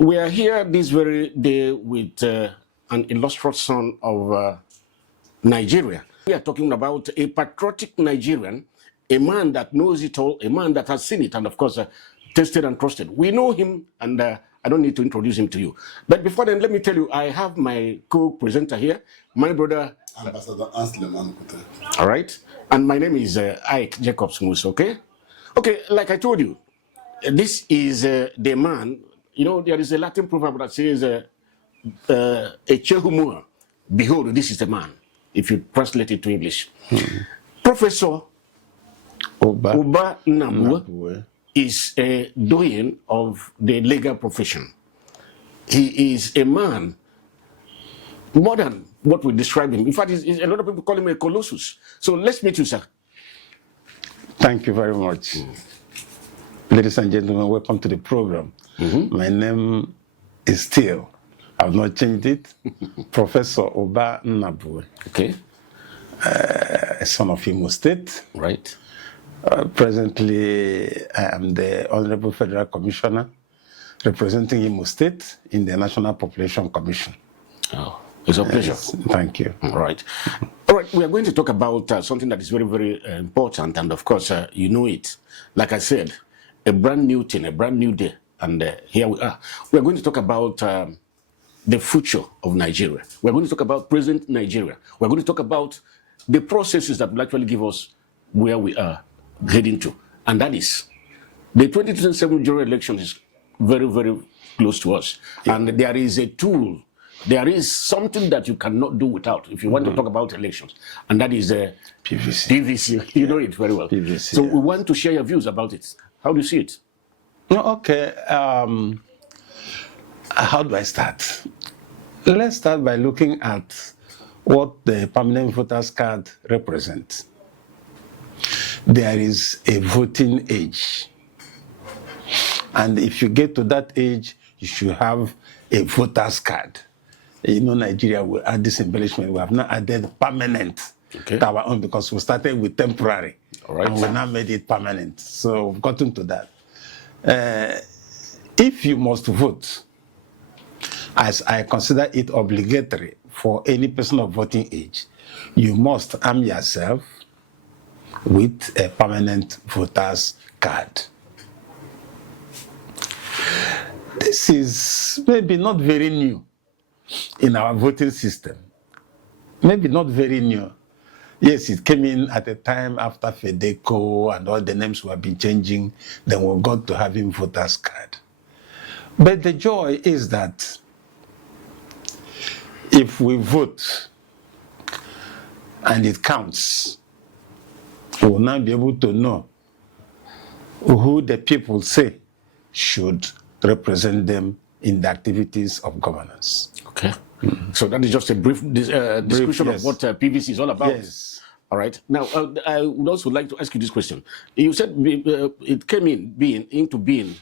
We are here this very day with an illustrious son of Nigeria. We are talking about a patriotic Nigerian, a man that knows it all, a man that has seen it, and of course, tested and trusted. We know him, and I don't need to introduce him to you. But before then, let me tell you, I have my co-presenter here, my brother, Ambassador Ansleman. All right. And my name is Ike Jacobs Moose, okay? Okay, like I told you, this is the man. You know, there is a Latin proverb that says, Echehumua, behold, this is the man, if you translate it to English. Professor Uba Nnabue is a doyen of the legal profession. He is a man more than what we describe him. In fact, a lot of people call him a colossus. So let's meet you, sir. Thank you very much. Ladies and gentlemen, welcome to the program. My name is still, I've not changed it, Professor Uba Nnabue. Okay. A son of Imo State. Right. Presently, I am the Honorable Federal Commissioner representing Imo State in the National Population Commission. Oh, it's a pleasure. Yes, thank you. All right. All right, we are going to talk about something that is very, very important, and of course, you know it. Like I said, a brand new thing, a brand new day, and here we are. We are going to talk about the future of Nigeria. We are going to talk about present Nigeria. We are going to talk about the processes that will actually give us where we are heading to, and that is the 2027 general election is very, very close to us, and there is a tool. There is something that you cannot do without if you want to talk about elections, and that is PVC. PVC. You know it very well. PVC, so we want to share your views about it. How do you see it? No, okay. How do I start? Let's start by looking at what the permanent voters card represents. There is a voting age. And if you get to that age, you should have a voter's card. You know, Nigeria will add this embellishment. We have not added permanent to our own because we started with temporary. All right. And we now made it permanent. So we've gotten to that. If you must vote, as I consider it obligatory for any person of voting age, you must arm yourself with a permanent voter's card. This is maybe not very new in our voting system. Maybe not very new. Yes, it came in at a time after FEDECO and all the names were been changing. Then we got to having voters card. But the joy is that if we vote and it counts, we will now be able to know who the people say should represent them in the activities of governance. Okay. So that is just a brief description of what PVC is all about. Yes. All right. Now, I would also like to ask you this question. You said it came into being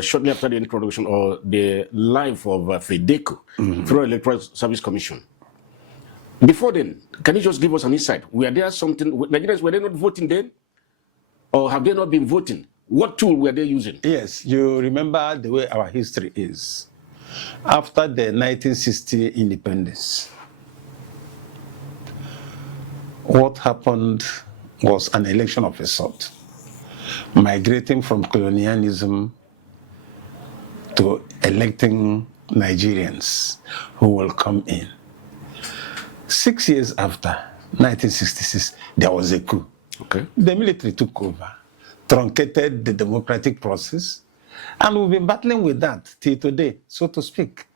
shortly after the introduction or the life of FEDECO, Federal Electoral Service Commission. Before then, can you just give us an insight? Were there something, Nigerians, were they not voting then? Or have they not been voting? What tool were they using? Yes, you remember the way our history is. After the 1960 independence, what happened was an election of a sort, migrating from colonialism to electing Nigerians who will come in. 6 years after 1966, there was a coup. Okay. The military took over, truncated the democratic process, and we've been battling with that till today, so to speak.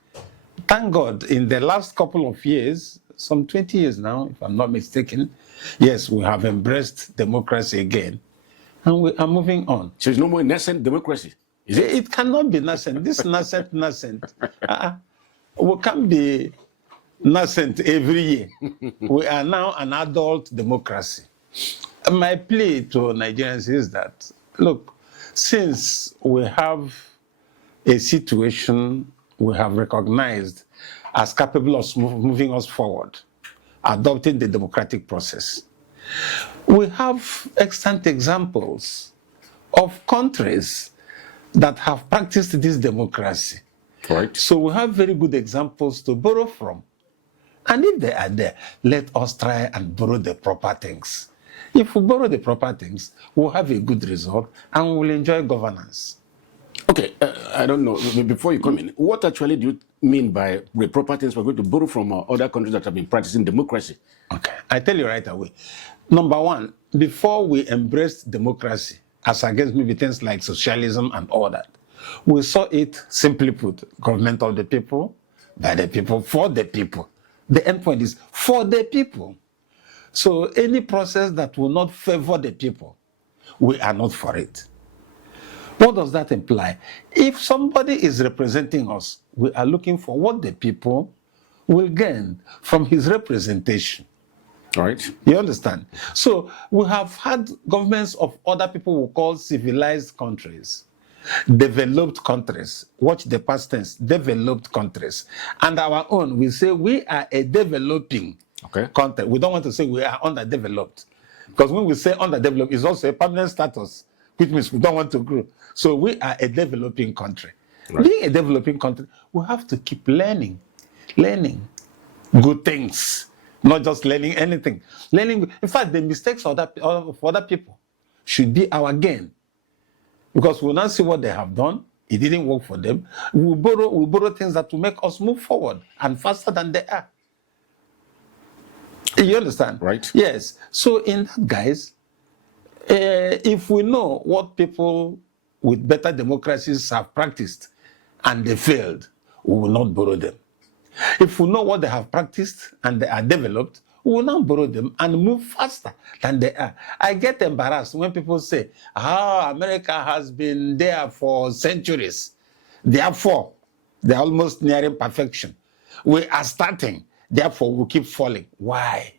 Thank God, in the last couple of years, some 20 years now, if I'm not mistaken, yes, we have embraced democracy again, and we are moving on. So there's no more nascent democracy, is it? It cannot be nascent. This nascent. We can't be nascent every year. We are now an adult democracy. My plea to Nigerians is that, look, since we have a situation we have recognized as capable of moving us forward, adopting the democratic process, we have extant examples of countries that have practiced this democracy Right. So we have very good examples to borrow from. And if they are there, let us try and borrow the proper things. If we borrow the proper things, we'll have a good result and we'll enjoy governance. Okay, I don't know. Before you come in, what actually do you mean by the proper things we're going to borrow from other countries that have been practicing democracy? Okay, I tell you right away. Number one, before we embraced democracy, as against maybe things like socialism and all that, we saw it, simply put, government of the people, by the people, for the people. The end point is for the people. So any process that will not favor the people, we are not for it. What does that imply? If somebody is representing us, we are looking for what the people will gain from his representation. All right. You understand? So we have had governments of other people we call civilized countries, developed countries. Watch the past tense, developed countries. And our own, we say we are a developing country. We don't want to say we are underdeveloped. Because when we say underdeveloped, it's also a permanent status, which means we don't want to grow. So we are a developing country. Right. Being a developing country, we have to keep learning good things, not just learning anything. Learning, in fact, the mistakes of other people should be our gain. Because we'll now see what they have done. It didn't work for them. We'll borrow things that will make us move forward and faster than they are. You understand? Right. Yes. So in that, guys, if we know what people with better democracies have practiced and they failed, we will not borrow them. If we know what they have practiced and they are developed, we will not borrow them and move faster than they are. I get embarrassed when people say, America has been there for centuries. Therefore, they're almost nearing perfection. We are starting, therefore we keep falling. Why?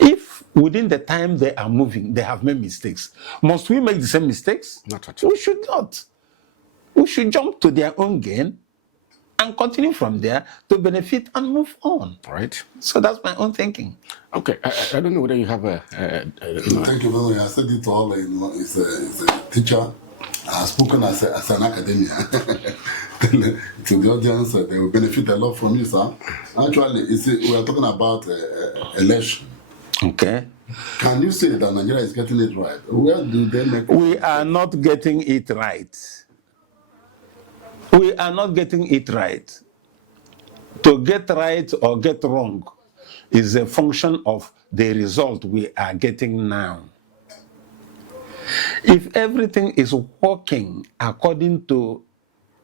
If within the time they are moving, they have made mistakes, must we make the same mistakes? Not at all. We should not. We should jump to their own gain and continue from there to benefit and move on. Right. So that's my own thinking. Okay. I don't know whether you have a... Thank you very much. I said it all. It's a teacher. I have spoken as an academia. To the audience, they will benefit a lot from you, sir. Actually, we are talking about election. Okay. Can you say that Nigeria is getting it right? Where do they make We are not getting it right. We are not getting it right. To get right or get wrong is a function of the result we are getting now. If everything is working according to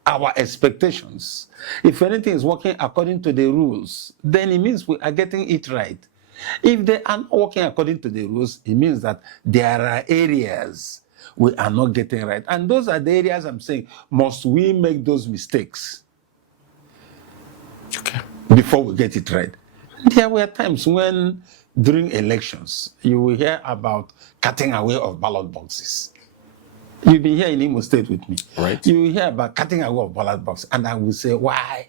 our expectations, if anything is working according to the rules, then it means we are getting it right. If they are not working according to the rules, it means that there are areas we are not getting right. And those are the areas I'm saying, must we make those mistakes before we get it right? There were times when, during elections, you will hear about cutting away of ballot boxes. You've been here in Imo State with me. Right. You will hear about cutting away of ballot boxes, and I will say, why?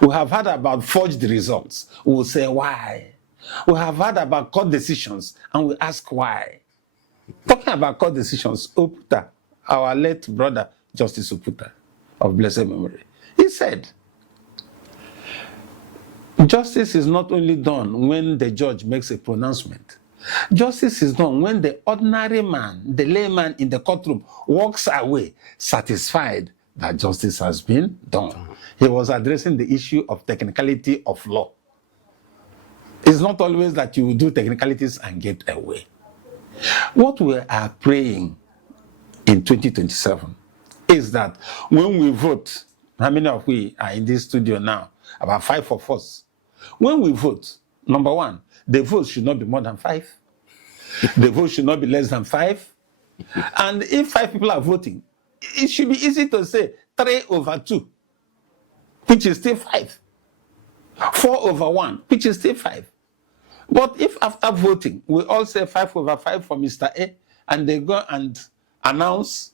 We have heard about forged results. We will say, why? We have heard about court decisions, and we ask why. Talking about court decisions, Futher, our late brother, Justice Futher, of blessed memory, he said, justice is not only done when the judge makes a pronouncement. Justice is done when the ordinary man, the layman in the courtroom, walks away satisfied that justice has been done. He was addressing the issue of technicality of law. It's not always that you do technicalities and get away. What we are praying in 2027 is that when we vote, how many of we are in this studio now? About 5 of us. When we vote, number one, the vote should not be more than 5. The vote should not be less than 5. And if 5 people are voting, it should be easy to say 3/2, which is still 5. 4/1, which is still 5. But if after voting, we all say 5/5 for Mr. A, and they go and announce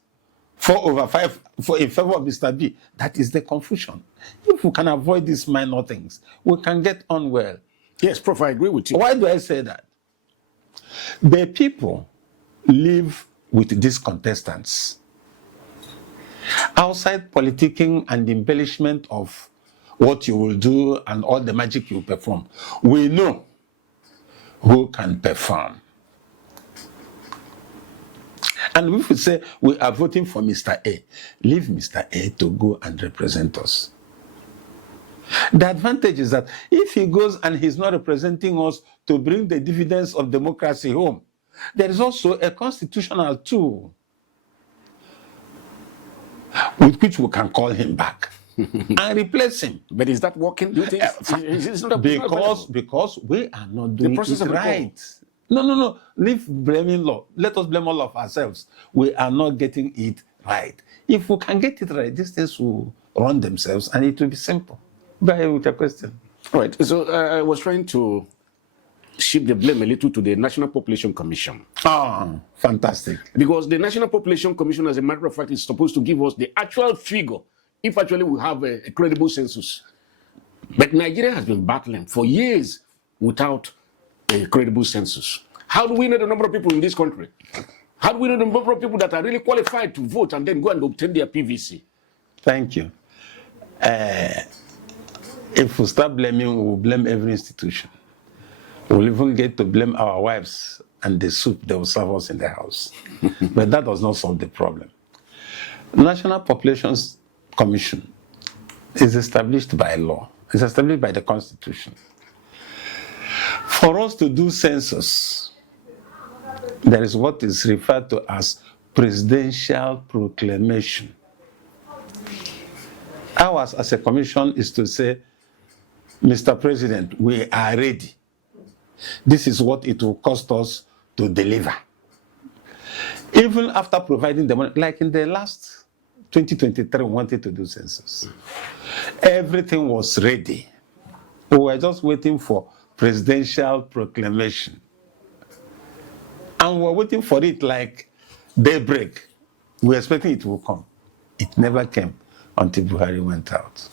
4/5 in favor of Mr. B, that is the confusion. If we can avoid these minor things, we can get on well. Yes, Prof, I agree with you. Why do I say that? The people live with these contestants. Outside politicking and embellishment of what you will do and all the magic you perform, we know who can perform. And if we say we are voting for Mr. A, leave Mr. A to go and represent us. The advantage is that if he goes and he's not representing us to bring the dividends of democracy home, there is also a constitutional tool with which we can call him back and replace him. But is that working? Do you think? Because we are not doing it right. No. Leave blaming law. Let us blame all of ourselves. We are not getting it right. If we can get it right, these things will run themselves and it will be simple. Go ahead with your question. All right. So I was trying to shift the blame a little to the National Population Commission. Oh, fantastic. Because the National Population Commission, as a matter of fact, is supposed to give us the actual figure if actually we have a credible census. But Nigeria has been battling for years without a credible census. How do we know the number of people in this country? How do we know the number of people that are really qualified to vote and then go and obtain their PVC? Thank you. If we start blaming, we will blame every institution. We'll even get to blame our wives and the soup they will serve us in the house. But that does not solve the problem. National Population Commission is established by law. It's established by the Constitution. For us to do census, there is what is referred to as presidential proclamation. Ours as a commission is to say, Mr. President, we are ready. This is what it will cost us to deliver. Even after providing the money, like in the last 2023, we wanted to do census. Everything was ready. We were just waiting for presidential proclamation. And we were waiting for it like daybreak. We were expecting it will come. It never came until Buhari went out.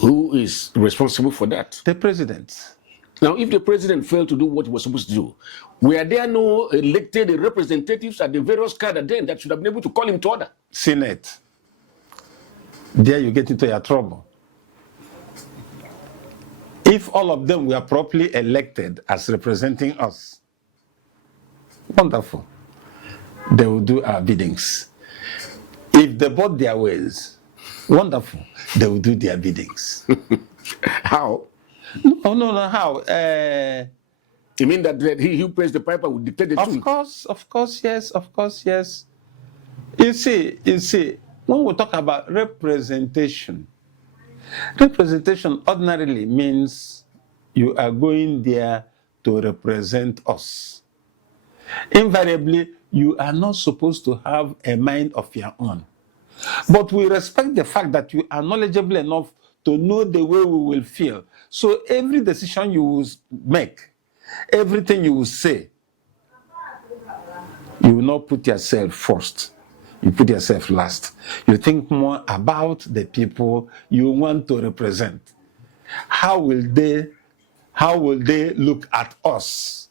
Who is responsible for that? The president. Now, if the president failed to do what he was supposed to do, were there no elected representatives at the various cadre then that should have been able to call him to order? Senate. There you get into your trouble. If all of them were properly elected as representing us, wonderful. They will do our biddings. If they bought their ways, wonderful. They will do their biddings. How? No, how? You mean that he who plays the piper will dictate the tune? Of course, yes. You see, when we talk about representation ordinarily means you are going there to represent us. Invariably, you are not supposed to have a mind of your own. But we respect the fact that you are knowledgeable enough to know the way we will feel. So every decision you will make, everything you will say, you will not put yourself first. You put yourself last. You think more about the people you want to represent. How will they look at us?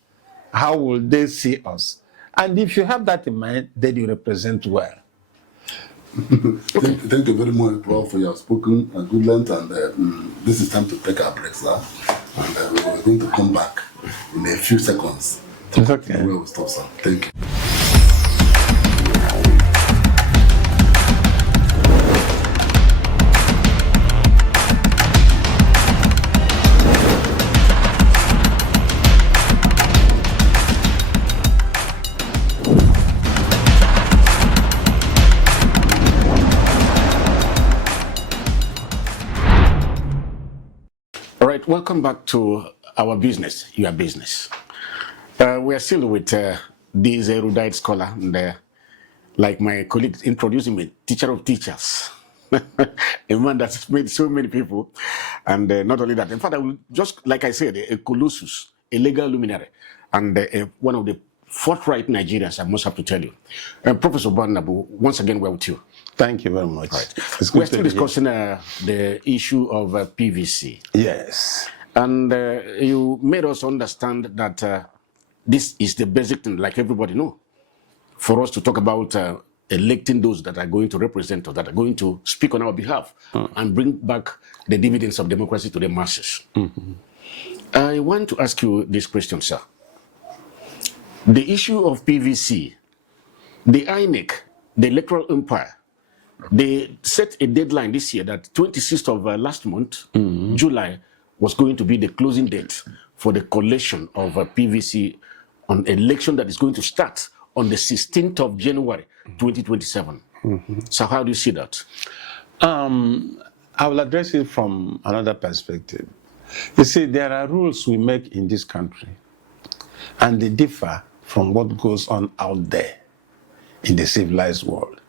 How will they see us? And if you have that in mind, then you represent well. Thank you very much, Prof, for your spoken good length. And this is time to take our break, sir. And we're going to come back in a few seconds. It's okay. Where we stop, sir. Thank you. All right, welcome back to our business, your business. We are still with this erudite scholar, and like my colleague introduced me, teacher of teachers. A man that's made so many people, and not only that, in fact, I will just, like I said, a colossus, a legal luminary, and one of the forthright Nigerians, I must have to tell you. Professor Uba Nnabue, once again, we're with you. Thank you very much. Right. We're still discussing the issue of PVC. Yes. And you made us understand that this is the basic thing, like everybody know. For us to talk about electing those that are going to represent us, that are going to speak on our behalf and bring back the dividends of democracy to the masses. I want to ask you this question, sir. The issue of PVC, the INEC, the electoral empire, they set a deadline this year that 26th of last month, July, was going to be the closing date for the collection of PVC on election that is going to start on the 16th of January, 2027. So how do you see that? I will address it from another perspective. You see, there are rules we make in this country, and they differ from what goes on out there in the civilized world.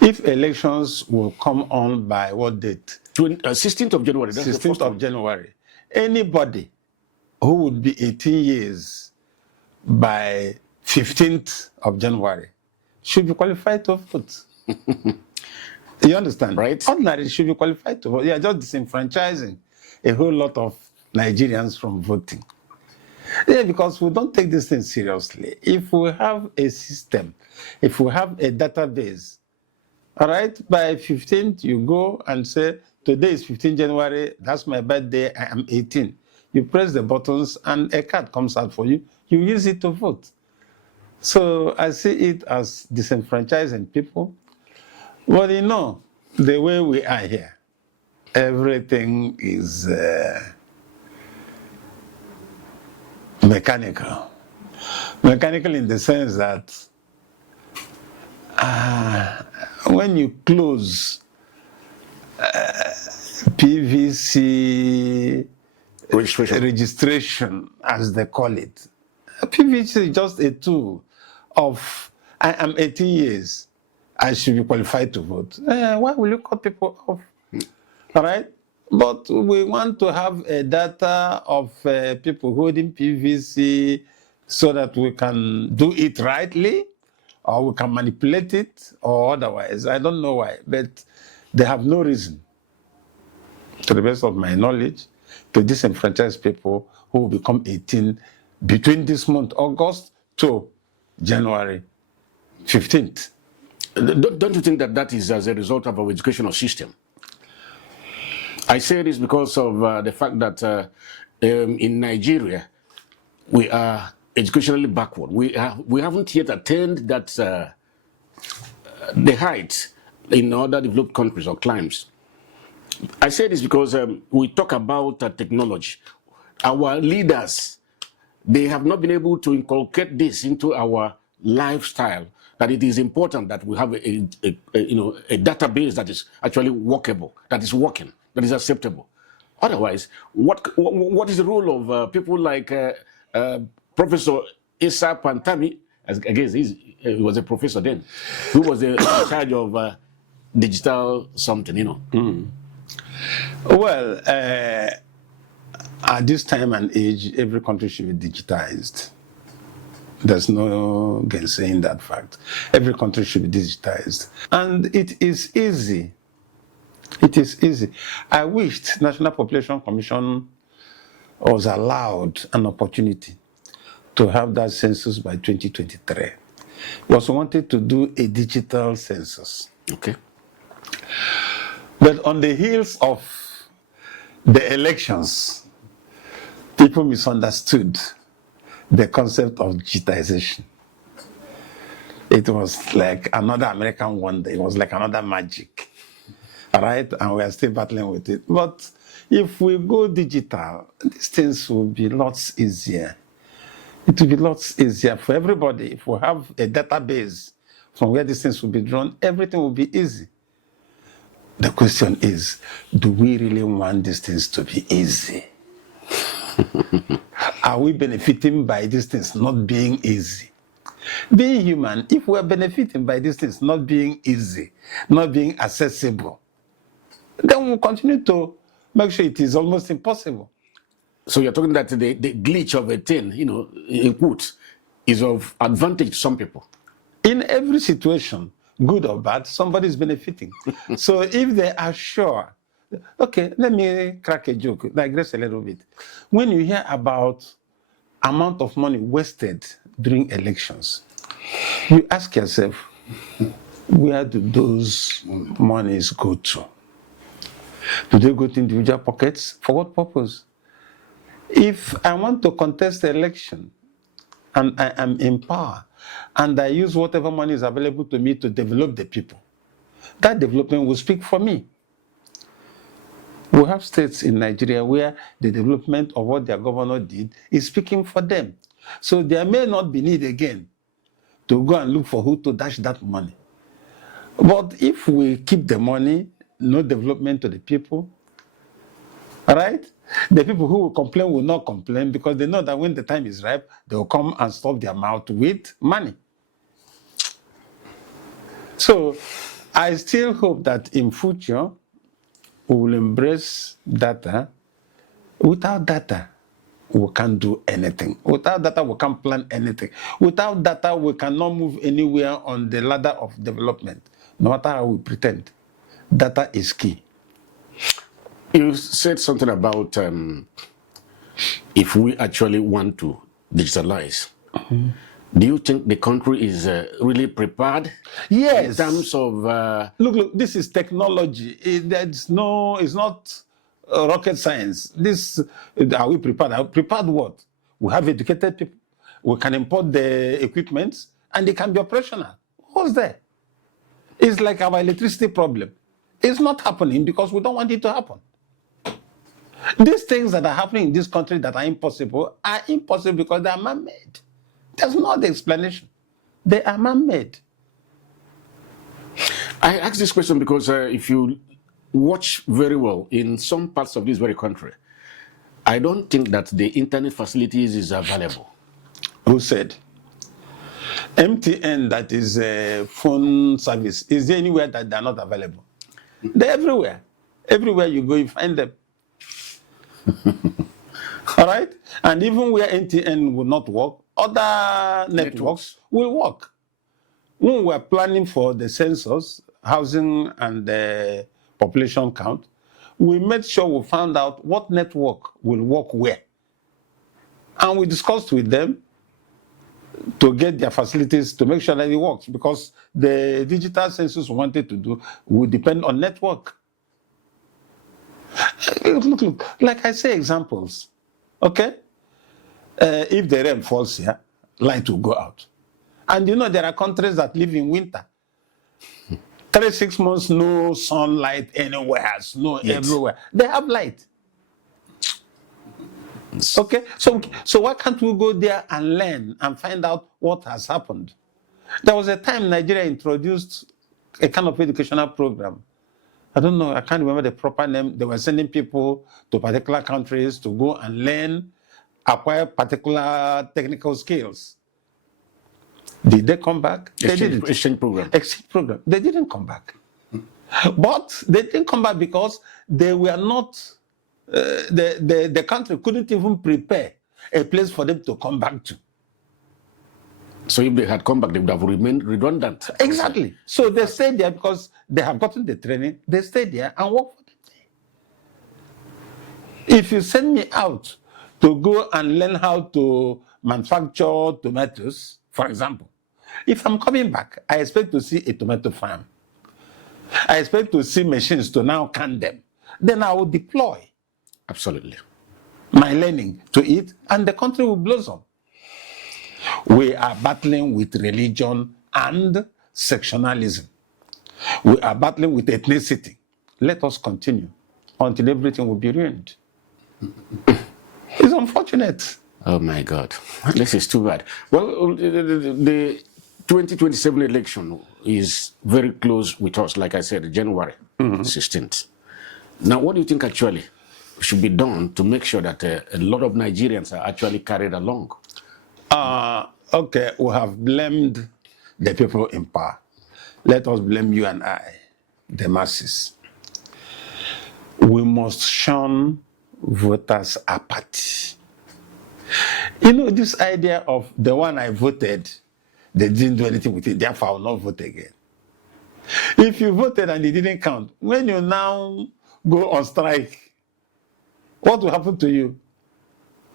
If elections will come on by what date? 16th of January. That's 16th of January. Anybody who would be 18 years by 15th of January should be qualified to vote. You understand? Right. Ordinarily should be qualified to vote. You are just disenfranchising a whole lot of Nigerians from voting. Yeah, because we don't take this thing seriously. If we have a system, if we have a database, all right, by 15th, you go and say, today is 15 January, that's my birthday, I am 18. You press the buttons and a card comes out for you. You use it to vote. So I see it as disenfranchising people. But you know, the way we are here, everything is mechanical. Mechanical in the sense that when you close PVC registration, as they call it, PVC is just a tool of, I am 18 years, I should be qualified to vote. Why will you cut people off? All right? But we want to have a data of people holding PVC so that we can do it rightly, or we can manipulate it, or otherwise. I don't know why, but they have no reason, to the best of my knowledge, to disenfranchise people who will become 18 between this month, August, to January 15th. Don't you think that that is as a result of our educational system? I say this because of the fact that in Nigeria, we are educationally backward. We haven't yet attained that the height in other developed countries or climes. I say this because we talk about technology. Our leaders, they have not been able to inculcate this into our lifestyle, that it is important that we have a database that is actually workable, that is working, that is acceptable. Otherwise, what is the role of people like Professor Issa Pantami? I guess he was a professor then, who was in charge of digital something, you know. Well, at this time and age, every country should be digitized. There's no gainsaying that fact. Every country should be digitized. And it is easy. It is easy. I wished National Population Commission was allowed an opportunity to have that census by 2023. Was wanted to do a digital census. Okay. But on the heels of the elections, people misunderstood the concept of digitization. It was like another American wonder. It was like another magic. All right? And we are still battling with it. But if we go digital, these things will be lots easier. It will be lots easier for everybody. If we have a database from where these things will be drawn, everything will be easy. The question is, do we really want these things to be easy? Are we benefiting by these things not being easy? Being human, if we're benefiting by these things not being easy, not being accessible, then we'll continue to make sure it is almost impossible. So you're talking that the glitch of a thing, in quotes, is of advantage to some people. In every situation, good or bad, somebody is benefiting. So if they are sure, okay, let me crack a joke, digress a little bit. When you hear about amount of money wasted during elections, you ask yourself, Where do those monies go to? Do they go to individual pockets? For what purpose? If I want to contest the election and I am in power and I use whatever money is available to me to develop the people, that development will speak for me. We have states in Nigeria where the development of what their governor did is speaking for them. So there may not be need again to go and look for who to dash that money. But if we keep the money, no development to the people, all right? The people who will complain will not complain because they know that when the time is ripe, they will come and stop their mouth with money. So I still hope that in future, we will embrace data. Without data, we can't do anything. Without data, we can't plan anything. Without data, we cannot move anywhere on the ladder of development, no matter how we pretend. Data is key. You said something about if we actually want to digitalize. Do you think the country is really prepared? Yes. In terms of look, this is technology. It's not rocket science. Are we prepared? Prepared what? We have educated people. We can import the equipment, and they can be operational. What's there? It's like our electricity problem. It's not happening because we don't want it to happen. These things that are happening in this country that are impossible because they are man-made. There's no other explanation. They are man-made. I ask this question because if you watch very well in some parts of this very country, I don't think that the internet facilities is available. Who said? MTN, that is a phone service, is there anywhere that they're not available? They're everywhere. Everywhere you go, you find them. All right? And even where MTN will not work, other networks will work. When we were planning for the census, housing and the population count, we made sure we found out what network will work where. And we discussed with them to get their facilities to make sure that it works, because the digital census we wanted to do would depend on network. Look, like I say, examples, okay? If the rain falls here, light will go out. And you know, there are countries that live in winter. 36 months, no sunlight anywhere, snow everywhere. They have light. Okay, so why can't we go there and learn and find out what has happened? There was a time Nigeria introduced a kind of educational program. I don't know, I can't remember the proper name. They were sending people to particular countries to go and learn, acquire particular technical skills. Did they come back? They didn't. Exchange program. Exchange program. They didn't come back. But they didn't come back because they were not, the country couldn't even prepare a place for them to come back to. So if they had come back, they would have remained redundant. Exactly. So they stayed there because they have gotten the training. They stayed there and work for them. If you send me out to go and learn how to manufacture tomatoes, for example, if I'm coming back, I expect to see a tomato farm. I expect to see machines to now can them. Then I will deploy Absolutely. my learning to it, and the country will blossom. We are battling with religion and sectionalism. We are battling with ethnicity. Let us continue until everything will be ruined. It's unfortunate. Oh my God, this is too bad. Well, the 2027 election is very close with us, like I said, January 16th. Now, what do you think actually should be done to make sure that a lot of Nigerians are actually carried along? Okay, we have blamed the people in power. Let us blame you and I, the masses. We must shun voters' apathy. You know, this idea of the one I voted, they didn't do anything with it, therefore I will not vote again. If you voted and it didn't count, when you now go on strike, what will happen to you?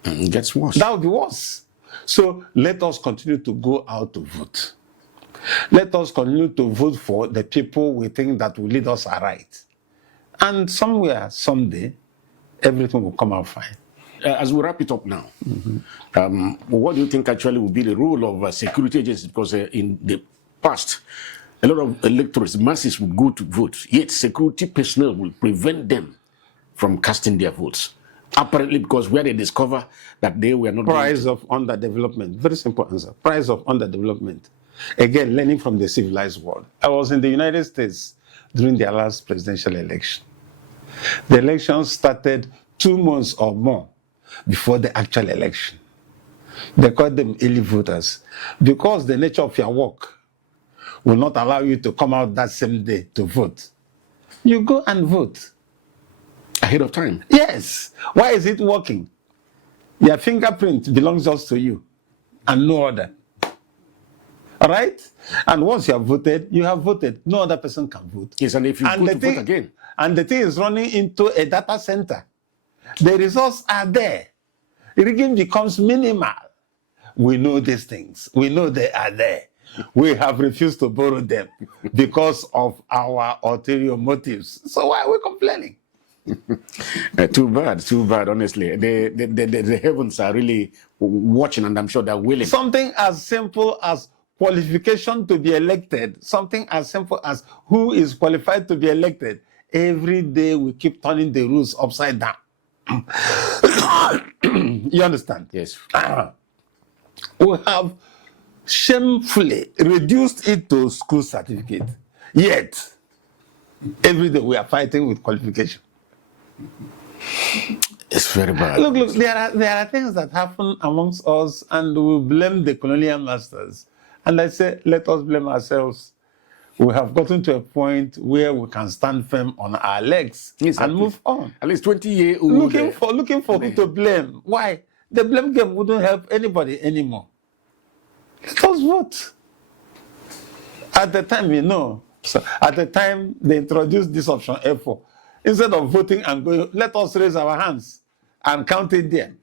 It gets worse. That will be worse. So let us continue to go out to vote. Let us continue to vote for the people we think that will lead us aright. And somewhere, someday, everything will come out fine. As we wrap it up now, what do you think actually will be the role of security agencies? Because in the past, a lot of electors, masses would go to vote, yet security personnel will prevent them from casting their votes. Apparently, because where they discover that they were not... Price of underdevelopment. Very simple answer. Price of underdevelopment. Again, learning from the civilized world. I was in the United States during their last presidential election. The election started 2 months or more before the actual election. They called them early voters because the nature of your work will not allow you to come out that same day to vote. You go and vote. Ahead of time? Yes. Why is it working? Your fingerprint belongs just to you and no other. All right? And once you have voted, you have voted. No other person can vote. Yes, and if you go to vote again. And the thing is running into a data center. The results are there. Rigging becomes minimal. We know these things. We know they are there. We have refused to borrow them because of our ulterior motives. So why are we complaining? Too bad, honestly. The heavens are really watching, and I'm sure they're willing. Something as simple as qualification to be elected, something as simple as who is qualified to be elected. Every day we keep turning the rules upside down. You understand? Yes. We have shamefully reduced it to school certificate. Yet, every day we are fighting with qualification. It's very bad. Look, there are things that happen amongst us, and we blame the colonial masters. And I say, let us blame ourselves. We have gotten to a point where we can stand firm on our legs and move on. At least 20-year-old. Looking for who to blame. Why? The blame game wouldn't help anybody anymore. Let us vote. At the time, so at the time they introduced this option F4, instead of voting and going, let us raise our hands and count it there.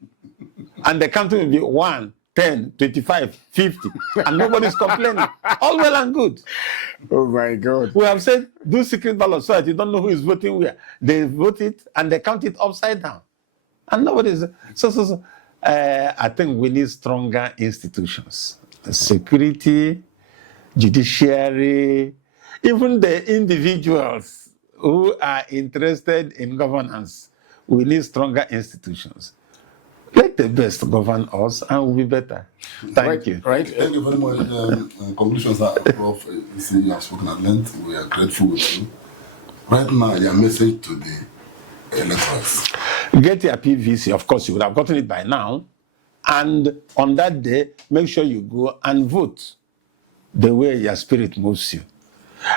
And the counting will be 1, 10, 25, 50, and nobody's complaining. All well and good. Oh my God. We have said, do secret ballot so that you don't know who is voting where. They vote it and they count it upside down. And nobody's... So, I think we need stronger institutions. Security, judiciary, even the individuals who are interested in governance. We need stronger institutions. Let the best govern us and we'll be better. Thank you. Right. Thank you very much. Conclusions are, Prof. You see, you have spoken at length. We are grateful with you. Right now, your message to the electors. Get your PVC. Of course, you would have gotten it by now. And on that day, make sure you go and vote the way your spirit moves you.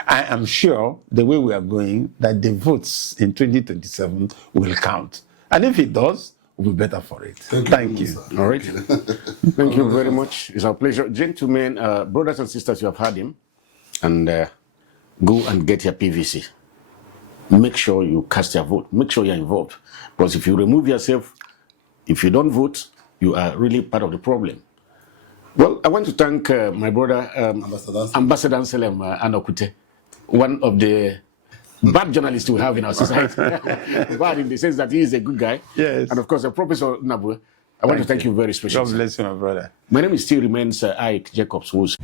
I am sure the way we are going, that the votes in 2027 will count. And if it does, we'll be better for it. Thank you. All right. Thank you very much. It's our pleasure. Gentlemen, brothers and sisters, you have heard him. And go and get your PVC. Make sure you cast your vote. Make sure you're involved. Because if you remove yourself, if you don't vote, you are really part of the problem. Well, I want to thank my brother, Ambassador Anselm Anokute, one of the bad journalists we have in our society. Bad in the sense that he is a good guy. Yes. And of course, Professor Nnabue, I want to thank you very specially. God bless you, my brother. My name is still remains Ike Jacobs, who's